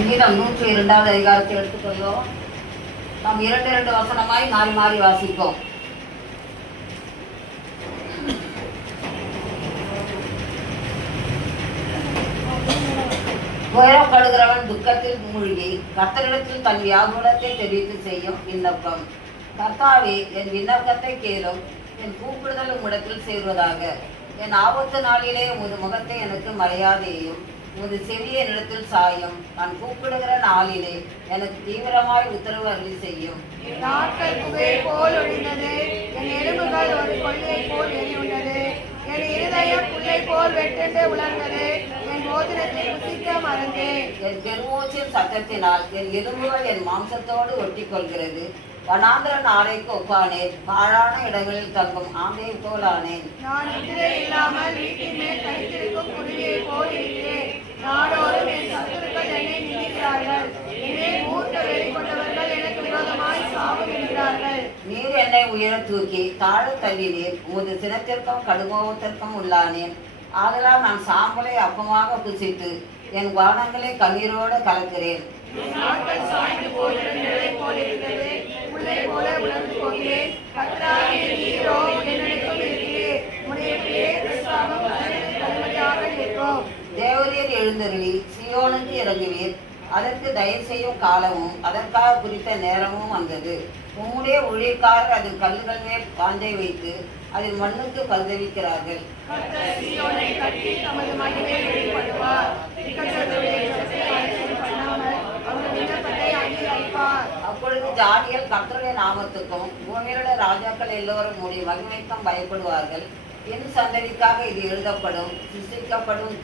சங்கீதம் 102வது அதிகாரத்தை எடுத்துக்கொள்வோம். நாம் 2 வசனமாய் மாறி மாறி வாசிப்போம். உயரப்படுகிறவன் துக்கத்தில் மூழ்கி கர்த்தரிடத்தில் தன் வியாகுலத்தை தெரிவித்து செய்யும் விண்ணப்பம். கர்த்தாவே, என் விண்ணப்பத்தை கேளும், என் கூப்பிடுதல் உம்மிடத்தில் சேர்வதாக. என் ஆபத்து நாளிலே உமது முகத்தை எனக்கு மறையாதேயும், உமது செவிய நிலத்தில் சாயும். நான் கூப்பிடுகிற நாளிலே எனக்கு தீவிரமாய் உத்தரவு அருளி செய்யும். என் நாட்கள் புகை போல் ஒழிந்தது, என் எலும்புகள் ஒரு கொள்ளையை போல் எரியுண்டது. என் இருதயம் புகை போல் வெட்டென்று உலர்ந்தது, என் போதனத்தை புசிக்க மறந்தேன். என் பெருமூச்சின் சத்தத்தினால் என் எலும்புகள் என் மாம்சத்தோடு ஒட்டி கொள்கிறது. வனாந்திர நாளைக்கு ஒப்பானேன், பாழான இடங்களில் தங்கும் ஆந்தை போலானேன். நான் நித்திரை இல்லாமல் வீட்டின் மேல் தனித்திருக்கும் குருவியை போல் இருக்கிறேன். நாடோறும் என் சத்துருக்கள் என்னை நிந்திக்கிறார்கள், என்னை மூர்க்க வெறி கொண்டவர்கள் எனக்கு விரோதமாய் சாபமிடுகிறார்கள். நீர் என்னை உயர தூக்கி தாழ தள்ளினீர், உமது சினத்திற்கும் கடுங்கோபத்திற்கும் உள்ளானேன். ஆதலால் நான் சாம்பலை அப்பமாக புசித்து என் வானங்களை கண்ணீரோடு கலக்கிறேன். என் நாட்கள் சாய்ந்து போகிற நிழலை போல் இருக்கிறது, முல்லை போல உலர்ந்து போகிறேன். கர்த்தராகிய நீரோ என்னிடத்தில் இருக்கிறீர், உம்முடைய பேர் பிரஸ்தாபம் எனக்கு கடுமையாக இருக்கும். தேவரீர் எழுந்தருளி சீயோனுக்கு இறங்குவீர். அதற்கு தயவு செய்யும் காலமும் அதற்காக குறித்த நேரமும் வந்தது. உம்முடைய ஊழியக்காரர் அதில் கல்லுகள் மேல் வாஞ்சை வைத்து அதில் மண்ணுக்கு பரிதவிக்கிறார்கள். கர்த்தர் சீயோனை கட்டி தமது மகிமையை வெளிப்படுவார். இக்கட்டங்களுடைய ஜெபத்தை அலட்சியம் பண்ணாமல் அவர்கள் விண்ணப்பத்தை அங்கீகரிப்பார். அப்பொழுது ஜாதிகள் கர்த்தருடைய நாமத்துக்கும் பூமியிலுள்ள ராஜாக்கள் எல்லோரும் உடைய மகிமைக்கும் பயப்படுவார்கள். என் சந்ததிக்காக இது எழுதப்படும், சிருஷ்டிக்கப்படும்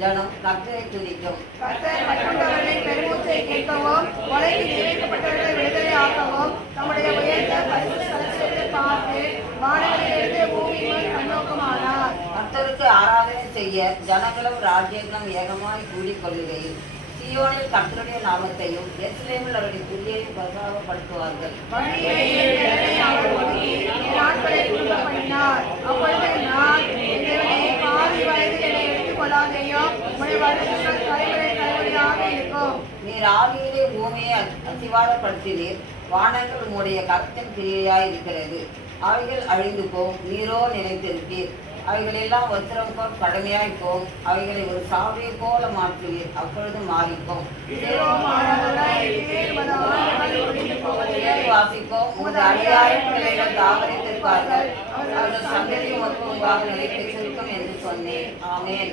ஜனம் கர்த்தரை துதிக்கும். கர்த்தர் கட்டுண்டவர்களை பெருமூச்சை கேட்கவும், கொலைக்கு நியமிக்கப்பட்டவர்களை விடுதலை ஆக்கவும், தம்முடைய உயர்ந்த பரிசுத்த ஸ்தலத்தை பார்த்து வானங்களிலிருந்து பூமியின் கண்ணோக்கமானார். கர்த்தருக்கு ஆராதனை செய்ய ஜனங்களும் ராஜ்யங்களும் ஏகமாய் கூடிக்கொள்ளுகையில் சீயோனில் கர்த்தருடைய நாமத்தையும் எருசலேமில் அவருடைய துதியையும் பிரசாரப்படுத்துவார்கள். அவர் ஒடுக்கி என் நாட்களை குறுகப்பண்ணினார். அப்பொழுது நான், என் தேவனே, பாதி வயதில் என்னை எடுத்துக் கொள்ளாதேயும், உம்முடைய வருஷங்கள் தலைமுறை தலைமுறையாக இருக்கும். நீர் ஆவியிலே பூமியை அசிவாரப்படுத்தினீர். வானங்கள் உம்முடைய கர்த்தத்தின் கிரியையாய் இருக்கிறது. அவைகள் அழிந்து போம், நீரோ நிலைத்திருப்பீர். அவைகள் எல்லாம் வஸ்திரம் போல் கடமையாய் போம். அவைகளை ஒரு சாவியை போல மாற்றுவீர், அப்பொழுது மாறிப்போம். வாசிப்போம். உமது அடியாய பிள்ளைகள் தாவரித்திருப்பார்கள், அவர்கள் சந்ததி உமக்கு முன்பாக நிலைத்திருக்கும் என்று சொன்னேன். ஆமென்.